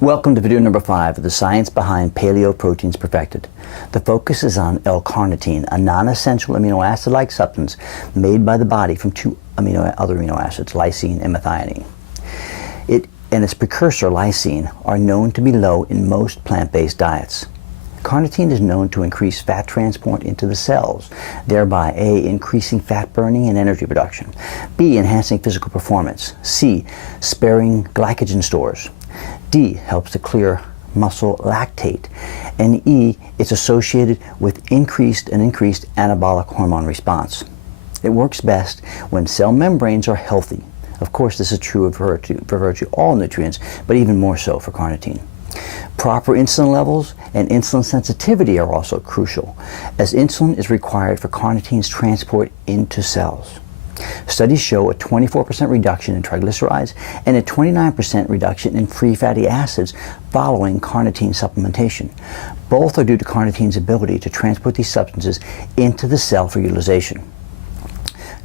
Welcome to video number 5 of the science behind paleo proteins perfected. The focus is on L-Carnitine, a non-essential amino acid-like substance made by the body from two other amino acids, lysine and methionine. It and its precursor, lysine, are known to be low in most plant-based diets. Carnitine is known to increase fat transport into the cells, thereby A, increasing fat burning and energy production, B, enhancing physical performance, C, sparing glycogen stores, D, helps to clear muscle lactate, and E, it's associated with increased anabolic hormone response. It works best when cell membranes are healthy. Of course, this is true for virtually all nutrients, but even more so for carnitine. Proper insulin levels and insulin sensitivity are also crucial, as insulin is required for carnitine's transport into cells. Studies show a 24% reduction in triglycerides and a 29% reduction in free fatty acids following carnitine supplementation. Both are due to carnitine's ability to transport these substances into the cell for utilization.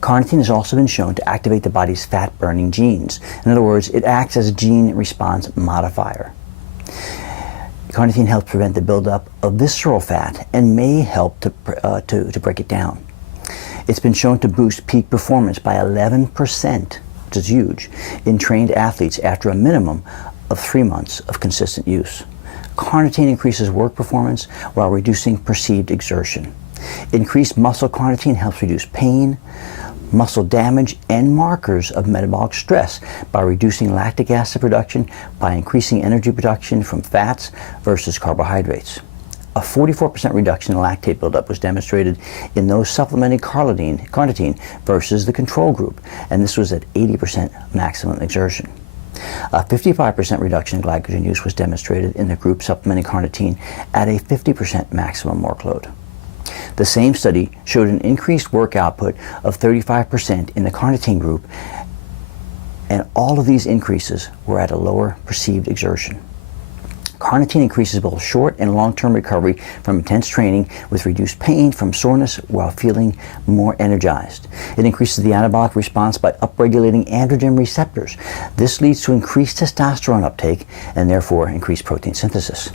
Carnitine has also been shown to activate the body's fat-burning genes. In other words, it acts as a gene response modifier. Carnitine helps prevent the buildup of visceral fat and may help to break it down. It's been shown to boost peak performance by 11%, which is huge, in trained athletes after a minimum of 3 months of consistent use. Carnitine increases work performance while reducing perceived exertion. Increased muscle carnitine helps reduce pain, muscle damage, and markers of metabolic stress by reducing lactic acid production, by increasing energy production from fats versus carbohydrates. A 44% reduction in lactate buildup was demonstrated in those supplementing carnitine versus the control group, and this was at 80% maximum exertion. A 55% reduction in glycogen use was demonstrated in the group supplementing carnitine at a 50% maximum workload. The same study showed an increased work output of 35% in the carnitine group, and all of these increases were at a lower perceived exertion. Carnitine increases both short and long-term recovery from intense training with reduced pain from soreness while feeling more energized. It increases the anabolic response by upregulating androgen receptors. This leads to increased testosterone uptake and therefore increased protein synthesis.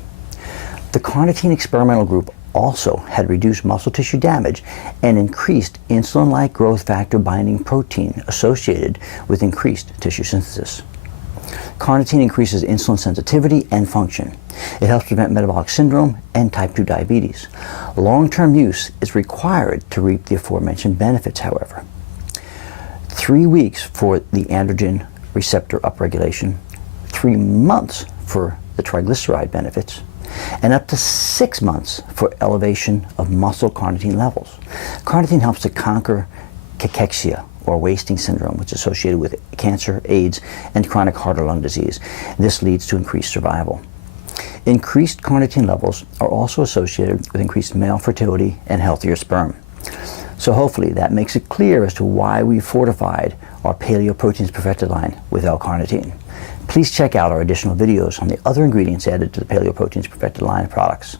The carnitine experimental group also had reduced muscle tissue damage and increased insulin-like growth factor binding protein associated with increased tissue synthesis. Carnitine increases insulin sensitivity and function. It helps prevent metabolic syndrome and type 2 diabetes. Long-term use is required to reap the aforementioned benefits, however. 3 weeks for the androgen receptor upregulation, 3 months for the triglyceride benefits, and up to 6 months for elevation of muscle carnitine levels. Carnitine helps to conquer cachexia, or wasting syndrome, which is associated with cancer, AIDS, and chronic heart or lung disease. This leads to increased survival. Increased carnitine levels are also associated with increased male fertility and healthier sperm. So hopefully that makes it clear as to why we fortified our Paleo Proteins Perfected line with L-Carnitine. Please check out our additional videos on the other ingredients added to the Paleo Proteins Perfected line of products.